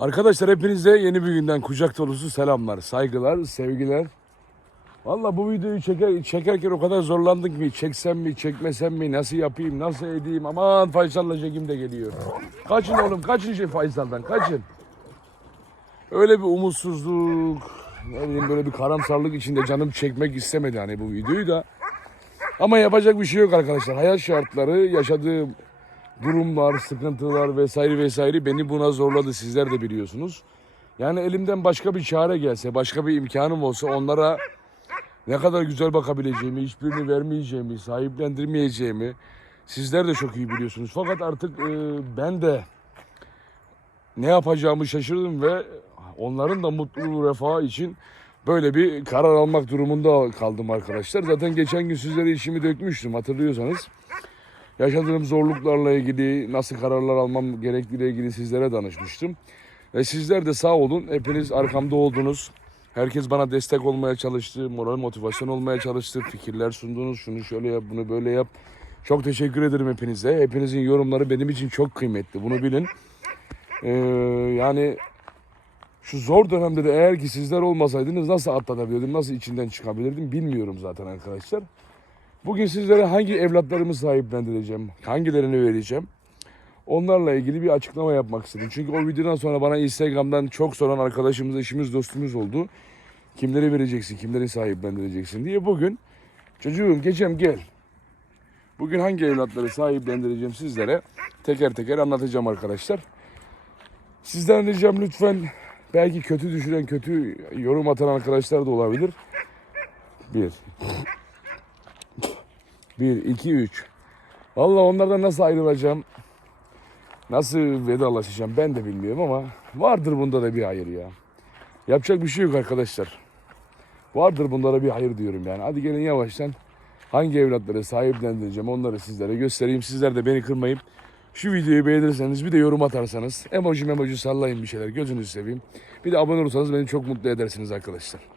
Arkadaşlar hepinize yeni bir günden kucak dolusu selamlar, saygılar, sevgiler. Valla bu videoyu çeker, çekerken o kadar zorlandık mı? Çeksem mi, çekmesem mi, nasıl yapayım, nasıl edeyim? Aman Faysal'la çekim de geliyor. Kaçın oğlum, kaçın şey Faysal'dan, kaçın. Öyle bir umutsuzluk, ne bileyim böyle bir karamsarlık içinde canım çekmek istemedi hani bu videoyu da. Ama yapacak bir şey yok arkadaşlar. Hayat şartları, yaşadığım durumlar, sıkıntılar vesaire vesaire beni buna zorladı. Sizler de biliyorsunuz. Yani elimden başka bir çare gelse, başka bir imkanım olsa onlara ne kadar güzel bakabileceğimi, hiçbirini vermeyeceğimi, sahiplendirmeyeceğimi sizler de çok iyi biliyorsunuz. Fakat artık e, ben de ne yapacağımı şaşırdım ve onların da mutluluğu, refahı için böyle bir karar almak durumunda kaldım arkadaşlar. Zaten geçen gün sizlere işimi dökmüştüm hatırlıyorsanız. Yaşadığım zorluklarla ilgili nasıl kararlar almam gerektiğiyle ilgili sizlere danışmıştım. Ve sizler de sağ olun hepiniz arkamda oldunuz. Herkes bana destek olmaya çalıştı, moral motivasyon olmaya çalıştı, fikirler sundunuz. Şunu şöyle yap, bunu böyle yap. Çok teşekkür ederim hepinize. Hepinizin yorumları benim için çok kıymetli. Bunu bilin. Ee, yani şu zor dönemde de eğer ki sizler olmasaydınız nasıl atlatabilirdim, nasıl içinden çıkabilirdim bilmiyorum zaten arkadaşlar. Bugün sizlere hangi evlatlarımı sahiplendireceğim, hangilerini vereceğim, onlarla ilgili bir açıklama yapmak istedim. Çünkü o videodan sonra bana Instagram'dan çok soran arkadaşımız, eşimiz, dostumuz oldu. Kimleri vereceksin, kimleri sahiplendireceksin diye bugün çocuğum geçem gel. Bugün hangi evlatları sahiplendireceğim sizlere teker teker anlatacağım arkadaşlar. Sizden ricam lütfen belki kötü düşünen, kötü yorum atan arkadaşlar da olabilir. Bir. Bir, iki, üç. Vallahi onlardan nasıl ayrılacağım, nasıl vedalaşacağım ben de bilmiyorum ama vardır bunda da bir hayır ya. Yapacak bir şey yok arkadaşlar. Vardır bunda da bir hayır diyorum yani. Hadi gelin yavaştan hangi evlatları sahiplendireceğim onları sizlere göstereyim. Sizler de beni kırmayıp şu videoyu beğenirseniz bir de yorum atarsanız emoji emoji sallayın bir şeyler gözünüzü seveyim. Bir de abone olursanız beni çok mutlu edersiniz arkadaşlar.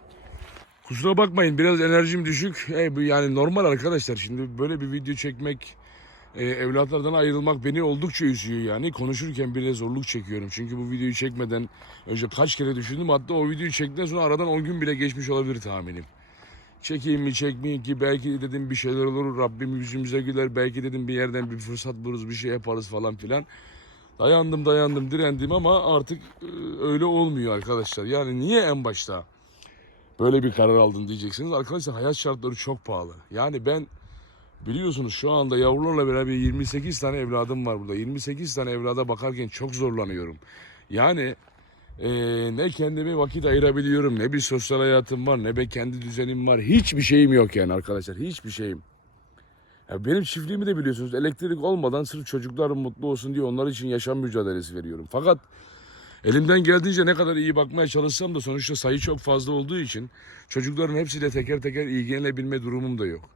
Kusura bakmayın biraz enerjim düşük. E, bu yani normal arkadaşlar. Şimdi böyle bir video çekmek, e, evlatlardan ayrılmak beni oldukça üzüyor yani. Konuşurken bile zorluk çekiyorum. Çünkü bu videoyu çekmeden önce kaç kere düşündüm. Hatta o videoyu çektikten sonra aradan 10 gün bile geçmiş olabilir tahminim. Çekeyim mi çekmeyeyim ki belki dedim bir şeyler olur Rabbim yüzümüze güler belki dedim bir yerden bir fırsat buluruz bir şey yaparız falan filan. Dayandım dayandım direndim ama artık e, öyle olmuyor arkadaşlar. Yani niye en başta böyle bir karar aldın diyeceksiniz. Arkadaşlar hayat şartları çok pahalı. Yani ben biliyorsunuz şu anda yavrularla beraber 28 tane evladım var burada. 28 tane evlada bakarken çok zorlanıyorum. Yani eee, ne kendime vakit ayırabiliyorum ne bir sosyal hayatım var ne bir kendi düzenim var. Hiçbir şeyim yok yani arkadaşlar hiçbir şeyim. Ya benim çiftliğimi de biliyorsunuz elektrik olmadan sırf çocuklar mutlu olsun diye onlar için yaşam mücadelesi veriyorum. Fakat Elimden geldiğince ne kadar iyi bakmaya çalışsam da sonuçta sayı çok fazla olduğu için çocukların hepsiyle teker teker ilgilenebilme durumum da yok.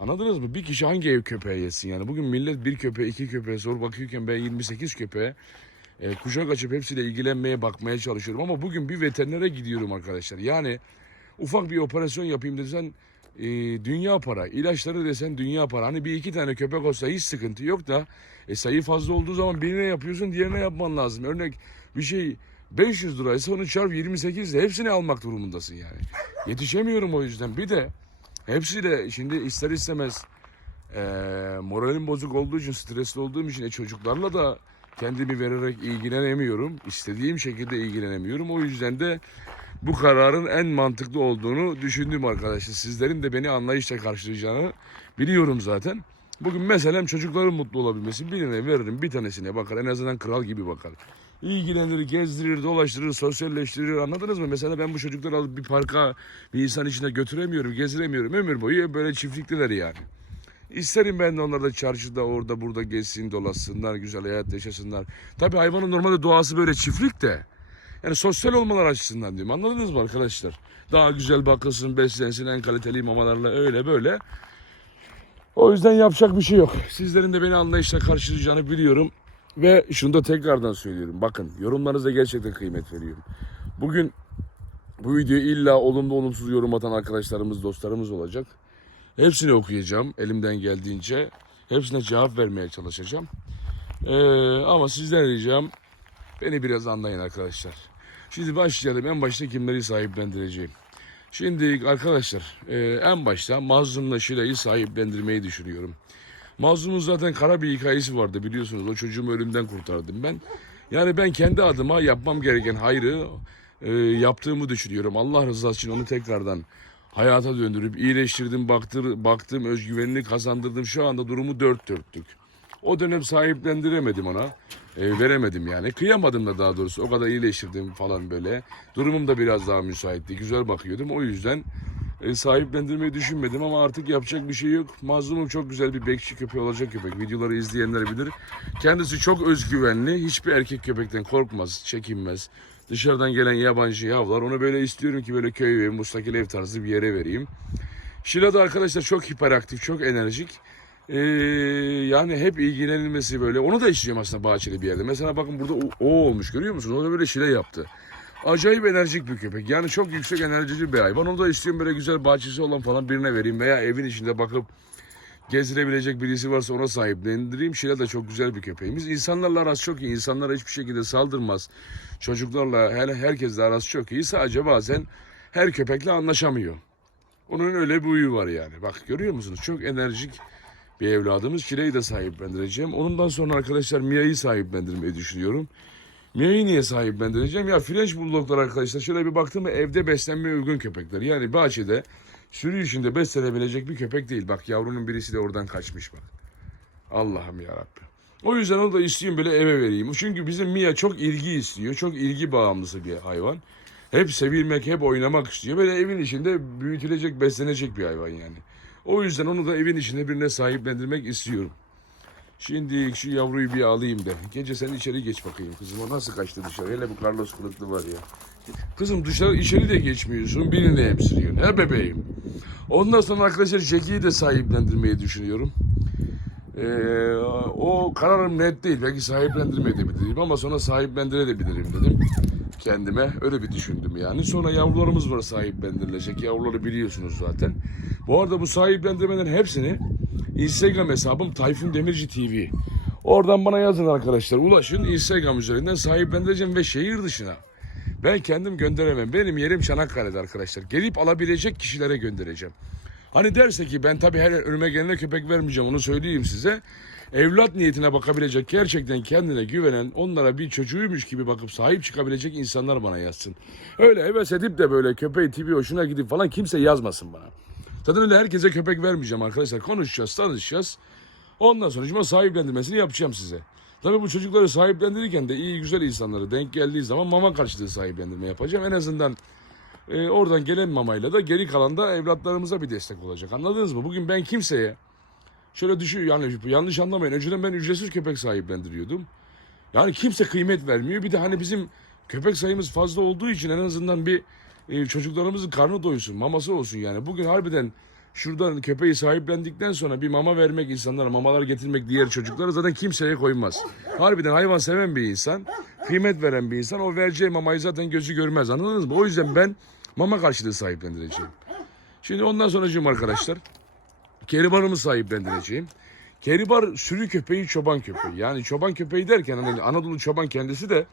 Anladınız mı? Bir kişi hangi ev köpeği yesin yani? Bugün millet bir köpeğe, iki köpeğe zor bakıyorken ben 28 köpeğe e, kuşak açıp hepsiyle ilgilenmeye, bakmaya çalışıyorum. Ama bugün bir veterinere gidiyorum arkadaşlar. Yani ufak bir operasyon yapayım desen e, dünya para. İlaçları desen dünya para. Hani bir iki tane köpek olsa hiç sıkıntı yok da e, sayı fazla olduğu zaman birine yapıyorsun diğerine yapman lazım. Örnek bir şey 500 liraysa onu çarp 28 ile hepsini almak durumundasın yani. Yetişemiyorum o yüzden. Bir de hepsiyle şimdi ister istemez e, moralim bozuk olduğu için, stresli olduğum için e, çocuklarla da kendimi vererek ilgilenemiyorum. İstediğim şekilde ilgilenemiyorum. O yüzden de bu kararın en mantıklı olduğunu düşündüm arkadaşlar. Sizlerin de beni anlayışla karşılayacağını biliyorum zaten. Bugün meselem çocukların mutlu olabilmesi. Birine veririm, bir tanesine bakar. En azından kral gibi bakar. İlgilenir, gezdirir, dolaştırır, sosyalleştirir. Anladınız mı? Mesela ben bu çocukları alıp bir parka, bir insan içine götüremiyorum, gezdiremiyorum. Ömür boyu böyle çiftlikteler yani. İsterim ben de onlar da çarşıda orada burada gezsin, dolaşsınlar, güzel hayat yaşasınlar. Tabii hayvanın normalde doğası böyle çiftlik de. Yani sosyal olmalar açısından diyorum. Anladınız mı arkadaşlar? Daha güzel bakılsın, beslensin, en kaliteli mamalarla öyle böyle. O yüzden yapacak bir şey yok. Sizlerin de beni anlayışla karşılayacağını biliyorum. Ve şunu da tekrardan söylüyorum. Bakın yorumlarınıza gerçekten kıymet veriyorum. Bugün bu videoya illa olumlu olumsuz yorum atan arkadaşlarımız, dostlarımız olacak. Hepsini okuyacağım elimden geldiğince. Hepsine cevap vermeye çalışacağım. Ee, ama sizden ricam Beni biraz anlayın arkadaşlar. Şimdi başlayalım. En başta kimleri sahiplendireceğim. Şimdi arkadaşlar e, en başta Mazlum'la Şile'yi sahiplendirmeyi düşünüyorum. Mazlum'un zaten kara bir hikayesi vardı biliyorsunuz. O çocuğumu ölümden kurtardım ben. Yani ben kendi adıma yapmam gereken hayrı e, yaptığımı düşünüyorum. Allah rızası için onu tekrardan hayata döndürüp iyileştirdim, baktır, baktım, özgüvenini kazandırdım. Şu anda durumu dört dörtlük. O dönem sahiplendiremedim ona. E, veremedim yani. Kıyamadım da daha doğrusu. O kadar iyileştirdim falan böyle. Durumum da biraz daha müsaitti. Güzel bakıyordum. O yüzden e, sahiplendirmeyi düşünmedim ama artık yapacak bir şey yok. Mazlumum çok güzel bir bekçi köpeği olacak köpek. Videoları izleyenler bilir. Kendisi çok özgüvenli. Hiçbir erkek köpekten korkmaz, çekinmez. Dışarıdan gelen yabancı yavlar. Onu böyle istiyorum ki böyle köy evi, mustakil ev tarzı bir yere vereyim. Şila da arkadaşlar çok hiperaktif, çok enerjik. Ee, yani hep ilgilenilmesi böyle. Onu da istiyorum aslında bahçeli bir yerde. Mesela bakın burada o, o olmuş görüyor musunuz? O da böyle şile yaptı. Acayip enerjik bir köpek. Yani çok yüksek enerjici bir hayvan. Onu da istiyorum böyle güzel bahçesi olan falan birine vereyim. Veya evin içinde bakıp gezdirebilecek birisi varsa ona sahiplendireyim. Şila da çok güzel bir köpeğimiz. İnsanlarla arası çok iyi. İnsanlara hiçbir şekilde saldırmaz. Çocuklarla her, herkesle arası çok iyi. Sadece bazen her köpekle anlaşamıyor. Onun öyle bir huyu var yani. Bak görüyor musunuz? Çok enerjik bir evladımız. Şile'yi de sahiplendireceğim. Ondan sonra arkadaşlar Mia'yı sahiplendirmeyi düşünüyorum. Mia'yı niye sahiplendireceğim? Ya French Bulldog'lar arkadaşlar şöyle bir baktım evde beslenmeye uygun köpekler. Yani bahçede sürü içinde beslenebilecek bir köpek değil. Bak yavrunun birisi de oradan kaçmış bak. Allah'ım ya O yüzden onu da isteyeyim böyle eve vereyim. Çünkü bizim Mia çok ilgi istiyor. Çok ilgi bağımlısı bir hayvan. Hep sevilmek, hep oynamak istiyor. Böyle evin içinde büyütülecek, beslenecek bir hayvan yani. O yüzden onu da evin içinde birine sahiplendirmek istiyorum. Şimdi şu yavruyu bir alayım da. Gece sen içeri geç bakayım kızım. O nasıl kaçtı dışarı? Hele bu Carlos kılıklı var ya. Kızım dışarı içeri de geçmiyorsun. Birini emziriyorsun. He bebeğim. Ondan sonra arkadaşlar Jackie'yi de sahiplendirmeyi düşünüyorum. Ee, o kararım net değil. Belki sahiplendirmeyebilirim ama sonra sahiplendirebilirim dedim kendime. Öyle bir düşündüm yani. Sonra yavrularımız var sahiplendirilecek. Yavruları biliyorsunuz zaten. Bu arada bu sahiplendirmelerin hepsini Instagram hesabım Tayfun Demirci TV. Oradan bana yazın arkadaşlar. Ulaşın Instagram üzerinden sahiplendireceğim ve şehir dışına. Ben kendim gönderemem. Benim yerim Çanakkale'de arkadaşlar. Gelip alabilecek kişilere göndereceğim. Hani derse ki ben tabii her önüme gelene köpek vermeyeceğim onu söyleyeyim size. Evlat niyetine bakabilecek gerçekten kendine güvenen onlara bir çocuğuymuş gibi bakıp sahip çıkabilecek insanlar bana yazsın. Öyle heves edip de böyle köpeği tipi hoşuna gidip falan kimse yazmasın bana. Zaten öyle herkese köpek vermeyeceğim arkadaşlar. Konuşacağız, tanışacağız. Ondan sonra cuma sahiplendirmesini yapacağım size. Tabii bu çocukları sahiplendirirken de iyi güzel insanları denk geldiği zaman mama karşılığı sahiplendirme yapacağım. En azından e, oradan gelen mamayla da geri kalan da evlatlarımıza bir destek olacak. Anladınız mı? Bugün ben kimseye şöyle düşün yani yanlış anlamayın. Önceden ben ücretsiz köpek sahiplendiriyordum. Yani kimse kıymet vermiyor. Bir de hani bizim köpek sayımız fazla olduğu için en azından bir e, çocuklarımızın karnı doysun, maması olsun yani. Bugün harbiden şuradan köpeği sahiplendikten sonra bir mama vermek insanlara, mamalar getirmek diğer çocuklara zaten kimseye koymaz. Harbiden hayvan seven bir insan, kıymet veren bir insan o vereceği mamayı zaten gözü görmez anladınız mı? O yüzden ben mama karşılığı sahiplendireceğim. Şimdi ondan sonracığım arkadaşlar, keribarımı sahiplendireceğim. Keribar sürü köpeği, çoban köpeği. Yani çoban köpeği derken hani Anadolu çoban kendisi de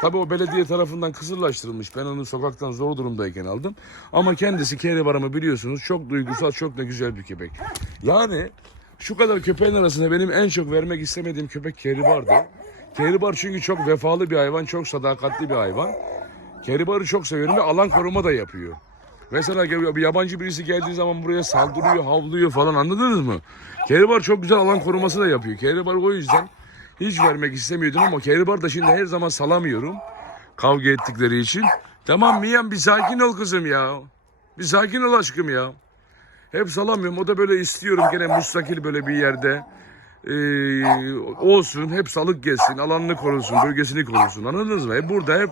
Tabii o belediye tarafından kısırlaştırılmış. Ben onu sokaktan zor durumdayken aldım. Ama kendisi keribarımı biliyorsunuz çok duygusal, çok da güzel bir köpek. Yani şu kadar köpeğin arasında benim en çok vermek istemediğim köpek keribardı. Keribar çünkü çok vefalı bir hayvan, çok sadakatli bir hayvan. Keribarı çok seviyorum ve alan koruma da yapıyor. Mesela bir yabancı birisi geldiği zaman buraya saldırıyor, havlıyor falan anladınız mı? Keribar çok güzel alan koruması da yapıyor. Keribar o yüzden hiç vermek istemiyordum ama Keribar da şimdi her zaman salamıyorum. Kavga ettikleri için. Tamam Miyan bir sakin ol kızım ya. Bir sakin ol aşkım ya. Hep salamıyorum. O da böyle istiyorum gene mustakil böyle bir yerde. Ee, olsun. Hep salık gelsin. Alanını korusun. Bölgesini korusun. Anladınız mı? Hep burada hep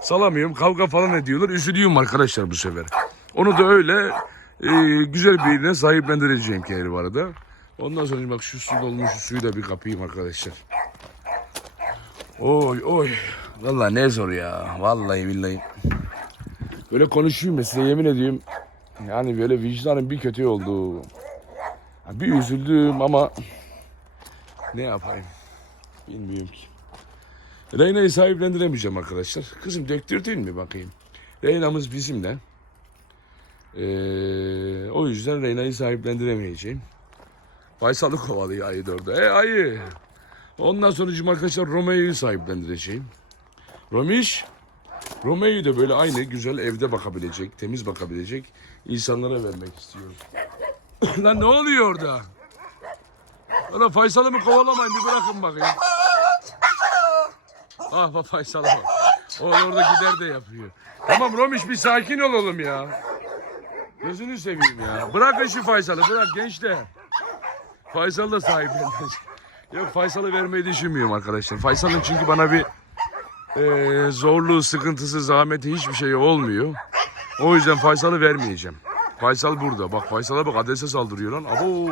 salamıyorum. Kavga falan ediyorlar. Üzülüyorum arkadaşlar bu sefer. Onu da öyle e, güzel birine sahiplendireceğim Keribar'ı da. Ondan sonra bak şu su dolmuş şu suyu da bir kapayım arkadaşlar. Oy oy. Vallahi ne zor ya. Vallahi billahi. Böyle konuşayım ya size yemin ediyorum. Yani böyle vicdanım bir kötü oldu. Bir üzüldüm ama ne yapayım bilmiyorum ki. Reyna'yı sahiplendiremeyeceğim arkadaşlar. Kızım döktürdün mü bakayım? Reyna'mız bizimle. Ee, o yüzden Reyna'yı sahiplendiremeyeceğim. Faysal'ı kovalıyor ayı orada. E ayı. Ondan sonra cuma arkadaşlar Romeo'yu sahiplendireceğim. Romiş. Romeo'yu da böyle aynı güzel evde bakabilecek, temiz bakabilecek insanlara vermek istiyorum. Lan ne oluyor orada? Lan Faysal'ı mı kovalamayın bir bırakın bakayım. Ah bak Faysal'a bak. O orada gider de yapıyor. Tamam Romiş bir sakin olalım ya. Gözünü seveyim ya. Bırakın şu Faysal'ı bırak gençler. Faysal da sahiplenecek. Yok Faysal'ı vermeyi düşünmüyorum arkadaşlar. Faysal'ın çünkü bana bir eee, zorluğu, sıkıntısı, zahmeti hiçbir şey olmuyor. O yüzden Faysal'ı vermeyeceğim. Faysal burada. Bak Faysal'a bak adrese saldırıyor lan. Abo.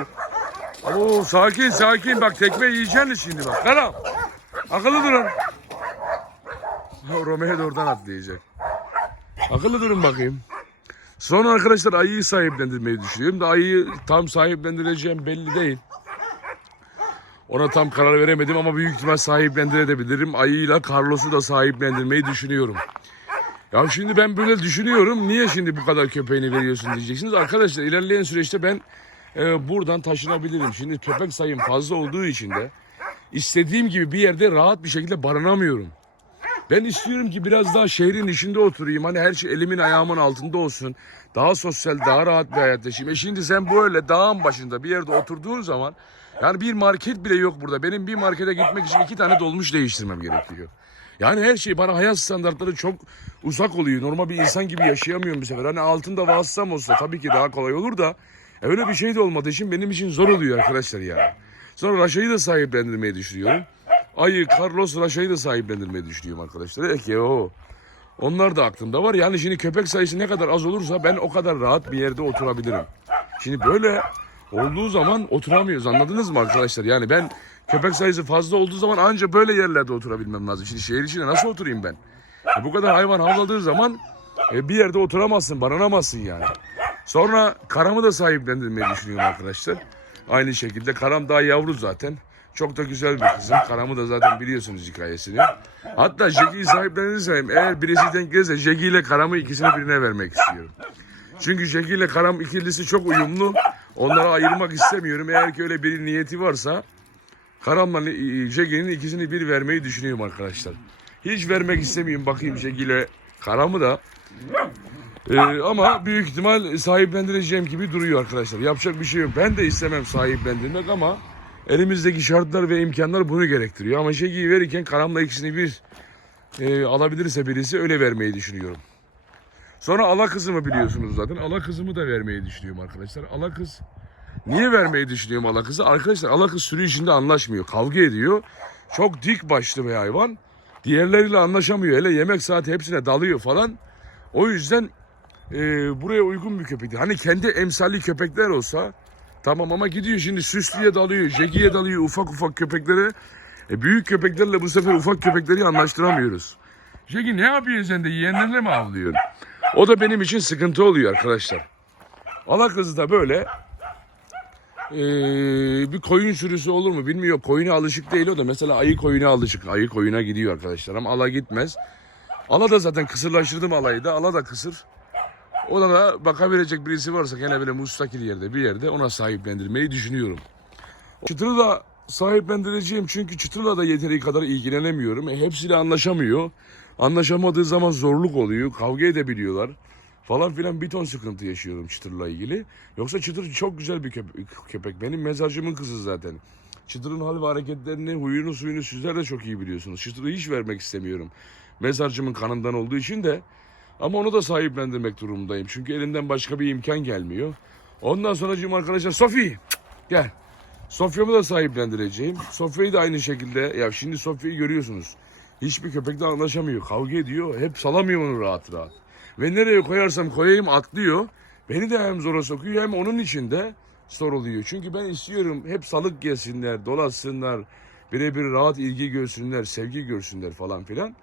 Abo sakin sakin. Bak tekme yiyeceksiniz şimdi bak. Karam. Akıllı durun. Romeo da oradan atlayacak. Akıllı durun bakayım. Sonra arkadaşlar ayıyı sahiplendirmeyi düşünüyorum da ayıyı tam sahiplendireceğim belli değil. Ona tam karar veremedim ama büyük ihtimal sahiplendirebilirim. Ayıyla Carlos'u da sahiplendirmeyi düşünüyorum. Ya şimdi ben böyle düşünüyorum. Niye şimdi bu kadar köpeğini veriyorsun diyeceksiniz. Arkadaşlar ilerleyen süreçte ben e, buradan taşınabilirim. Şimdi köpek sayım fazla olduğu için de istediğim gibi bir yerde rahat bir şekilde barınamıyorum. Ben istiyorum ki biraz daha şehrin içinde oturayım. Hani her şey elimin ayağımın altında olsun. Daha sosyal, daha rahat bir hayat yaşayayım. E şimdi sen böyle dağın başında bir yerde oturduğun zaman yani bir market bile yok burada. Benim bir markete gitmek için iki tane dolmuş değiştirmem gerekiyor. Yani her şey bana hayat standartları çok uzak oluyor. Normal bir insan gibi yaşayamıyorum bir sefer. Hani altında vasıtam olsa tabii ki daha kolay olur da e öyle bir şey de olmadığı için benim için zor oluyor arkadaşlar ya. Sonra Raşa'yı da sahiplendirmeyi düşünüyorum. Ayı, Carlos, Raşa'yı da sahiplendirmeyi düşünüyorum arkadaşlar. Eki o. Onlar da aklımda var. Yani şimdi köpek sayısı ne kadar az olursa ben o kadar rahat bir yerde oturabilirim. Şimdi böyle olduğu zaman oturamıyoruz anladınız mı arkadaşlar? Yani ben köpek sayısı fazla olduğu zaman ancak böyle yerlerde oturabilmem lazım. Şimdi şehir içinde nasıl oturayım ben? E bu kadar hayvan havladığı zaman e, bir yerde oturamazsın, barınamazsın yani. Sonra karamı da sahiplendirmeyi düşünüyorum arkadaşlar. Aynı şekilde karam daha yavru zaten. Çok da güzel bir kızım. Karamı da zaten biliyorsunuz hikayesini. Hatta Jackie'yi sahiplenirsem eğer birisi denk gelirse Jackie ile karamı ikisini birine vermek istiyorum. Çünkü Jackie ile karam ikilisi çok uyumlu. Onları ayırmak istemiyorum. Eğer ki öyle bir niyeti varsa Karam'la Jackie'nin ikisini bir vermeyi düşünüyorum arkadaşlar. Hiç vermek istemiyorum. Bakayım Jackie ile Karam'ı da. Ee, ama büyük ihtimal sahiplendireceğim gibi duruyor arkadaşlar. Yapacak bir şey yok. Ben de istemem sahiplendirmek ama elimizdeki şartlar ve imkanlar bunu gerektiriyor. Ama Jackie'yi verirken Karam'la ikisini bir e, alabilirse birisi öyle vermeyi düşünüyorum. Sonra ala kızımı biliyorsunuz zaten. Ala kızımı da vermeyi düşünüyorum arkadaşlar. Ala kız niye vermeyi düşünüyorum ala kızı? Arkadaşlar ala kız sürü içinde anlaşmıyor. Kavga ediyor. Çok dik başlı bir hayvan. Diğerleriyle anlaşamıyor. Hele yemek saati hepsine dalıyor falan. O yüzden e, buraya uygun bir köpek değil. Hani kendi emsalli köpekler olsa tamam ama gidiyor şimdi süslüye dalıyor, jegiye dalıyor ufak ufak köpeklere. E, büyük köpeklerle bu sefer ufak köpekleri anlaştıramıyoruz. Jegi ne yapıyorsun sen de yeğenlerine mi avlıyorsun? O da benim için sıkıntı oluyor arkadaşlar. Ala kızı da böyle eee, bir koyun sürüsü olur mu bilmiyorum. Koyuna alışık değil o da. Mesela ayı koyuna alışık. Ayı koyuna gidiyor arkadaşlar ama ala gitmez. Ala da zaten kısırlaştırdım alayı da. Ala da kısır. Ona da bakabilecek birisi varsa gene böyle mustakil yerde bir yerde ona sahiplendirmeyi düşünüyorum. Çıtırı da sahiplendireceğim çünkü çıtırla da yeteri kadar ilgilenemiyorum. E, hepsiyle anlaşamıyor. Anlaşamadığı zaman zorluk oluyor. Kavga edebiliyorlar. Falan filan bir ton sıkıntı yaşıyorum çıtırla ilgili. Yoksa çıtır çok güzel bir köpek. Benim mezarcımın kızı zaten. Çıtırın hal ve hareketlerini, huyunu suyunu sizler de çok iyi biliyorsunuz. Çıtırı hiç vermek istemiyorum. Mezarcımın kanından olduğu için de. Ama onu da sahiplendirmek durumundayım. Çünkü elimden başka bir imkan gelmiyor. Ondan sonra arkadaşlar Sofi gel. Sofya'mı da sahiplendireceğim. Sofya'yı da aynı şekilde. Ya şimdi Sofya'yı görüyorsunuz. Hiçbir köpekle anlaşamıyor. Kavga ediyor. Hep salamıyor onu rahat rahat. Ve nereye koyarsam koyayım atlıyor. Beni de hem zora sokuyor hem onun içinde zor oluyor. Çünkü ben istiyorum hep salık gelsinler, dolaşsınlar. Birebir rahat ilgi görsünler, sevgi görsünler falan filan.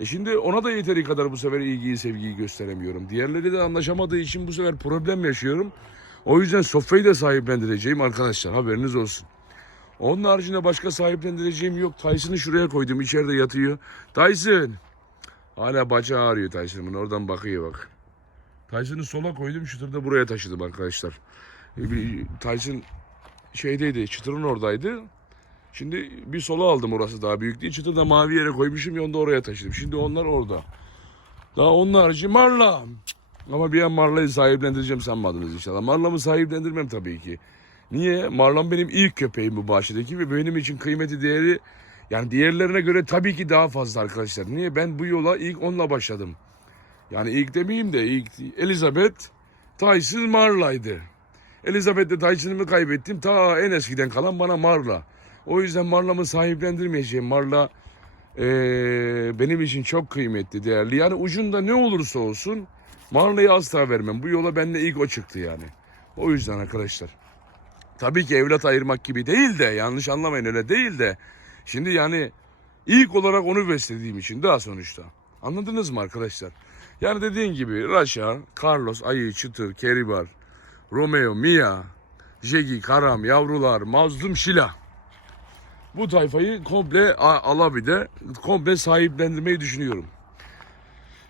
E şimdi ona da yeteri kadar bu sefer ilgiyi, sevgiyi gösteremiyorum. Diğerleri de anlaşamadığı için bu sefer problem yaşıyorum. O yüzden Sofya'yı da sahiplendireceğim arkadaşlar haberiniz olsun. Onun haricinde başka sahiplendireceğim yok. Tyson'ı şuraya koydum. içeride yatıyor. Tyson. Hala bacağı ağrıyor Tyson'ın. Oradan bakıyor bak. Tyson'ı sola koydum. Çıtır da buraya taşıdım arkadaşlar. E, Tyson şeydeydi. Çıtırın oradaydı. Şimdi bir sola aldım orası daha büyük değil. Çıtır da mavi yere koymuşum. ya Onu da oraya taşıdım. Şimdi onlar orada. Daha onun harici Marla. Ama bir an Marla'yı sahiplendireceğim sanmadınız inşallah. Marla'mı sahiplendirmem tabii ki. Niye? Marlon benim ilk köpeğim bu bahçedeki ve benim için kıymeti değeri yani diğerlerine göre tabii ki daha fazla arkadaşlar. Niye? Ben bu yola ilk onunla başladım. Yani ilk demeyeyim de ilk Elizabeth Tyson Marla'ydı. Elizabeth'le Tyson'ımı kaybettim. Ta en eskiden kalan bana Marla. O yüzden Marla'mı sahiplendirmeyeceğim. Marla eee, benim için çok kıymetli, değerli. Yani ucunda ne olursa olsun Marla'yı asla vermem. Bu yola benimle ilk o çıktı yani. O yüzden arkadaşlar. Tabii ki evlat ayırmak gibi değil de yanlış anlamayın öyle değil de. Şimdi yani ilk olarak onu beslediğim için daha sonuçta. Anladınız mı arkadaşlar? Yani dediğin gibi Raşa, Carlos, Ayı, Çıtır, Keribar, Romeo, Mia, Jegi, Karam, Yavrular, Mazlum, Şila. Bu tayfayı komple Alabi'de komple sahiplendirmeyi düşünüyorum.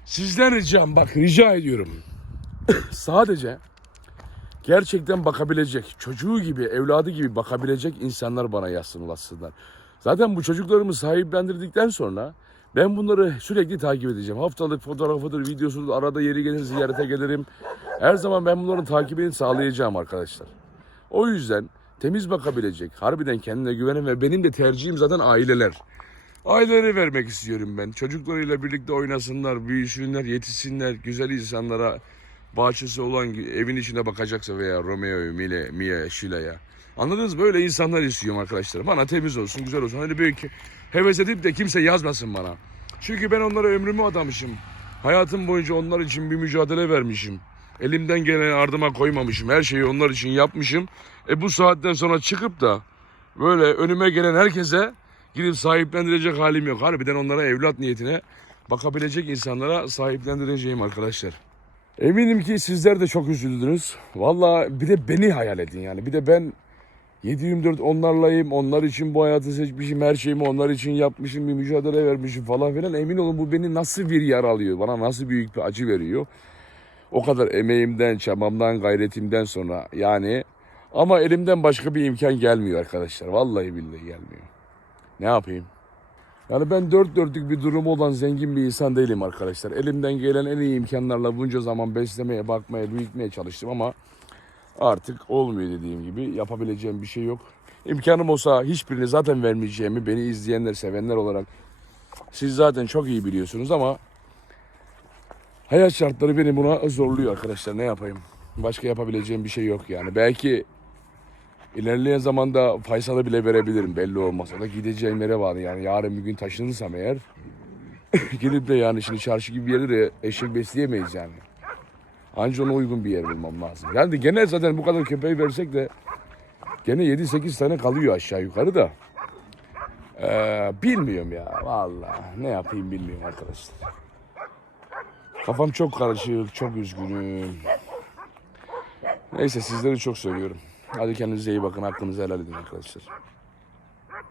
Sizden ricam bak rica ediyorum. Sadece gerçekten bakabilecek, çocuğu gibi, evladı gibi bakabilecek insanlar bana yazsın ulaşsınlar. Zaten bu çocuklarımı sahiplendirdikten sonra ben bunları sürekli takip edeceğim. Haftalık fotoğrafıdır, videosudur, arada yeri gelir ziyarete gelirim. Her zaman ben bunların takibini sağlayacağım arkadaşlar. O yüzden temiz bakabilecek, harbiden kendine güvenen ve benim de tercihim zaten aileler. Aileleri vermek istiyorum ben. Çocuklarıyla birlikte oynasınlar, büyüsünler, yetişsinler, güzel insanlara bahçesi olan evin içine bakacaksa veya Romeo'yu, Mile, Mia, Shila'ya. Anladınız? Böyle insanlar istiyorum arkadaşlar. Bana temiz olsun, güzel olsun. Hani büyük heves edip de kimse yazmasın bana. Çünkü ben onlara ömrümü adamışım. Hayatım boyunca onlar için bir mücadele vermişim. Elimden gelen ardıma koymamışım. Her şeyi onlar için yapmışım. E bu saatten sonra çıkıp da böyle önüme gelen herkese gidip sahiplendirecek halim yok. Harbiden onlara evlat niyetine bakabilecek insanlara sahiplendireceğim arkadaşlar. Eminim ki sizler de çok üzüldünüz. Valla bir de beni hayal edin yani. Bir de ben 7-24 onlarlayım. Onlar için bu hayatı seçmişim. Her şeyimi onlar için yapmışım. Bir mücadele vermişim falan filan. Emin olun bu beni nasıl bir yara alıyor. Bana nasıl büyük bir acı veriyor. O kadar emeğimden, çabamdan, gayretimden sonra yani. Ama elimden başka bir imkan gelmiyor arkadaşlar. Vallahi billahi gelmiyor. Ne yapayım? Yani ben dört dörtlük bir durumu olan zengin bir insan değilim arkadaşlar. Elimden gelen en iyi imkanlarla bunca zaman beslemeye, bakmaya, büyütmeye çalıştım ama artık olmuyor dediğim gibi. Yapabileceğim bir şey yok. İmkanım olsa hiçbirini zaten vermeyeceğimi beni izleyenler, sevenler olarak siz zaten çok iyi biliyorsunuz ama hayat şartları beni buna zorluyor arkadaşlar. Ne yapayım? Başka yapabileceğim bir şey yok yani. Belki İlerleyen zamanda Faysal'a bile verebilirim belli olmaz. O da gideceğim yere bağlı yani yarın bir gün taşınırsam eğer gidip de yani şimdi çarşı gibi bir yerde de eşek besleyemeyiz yani. Anca ona uygun bir yer bulmam lazım. Yani gene zaten bu kadar köpeği versek de gene 7-8 tane kalıyor aşağı yukarı da. Ee, bilmiyorum ya vallahi ne yapayım bilmiyorum arkadaşlar. Kafam çok karışık, çok üzgünüm. Neyse sizleri çok seviyorum. Hadi kendinize iyi bakın. Hakkınızı helal edin arkadaşlar.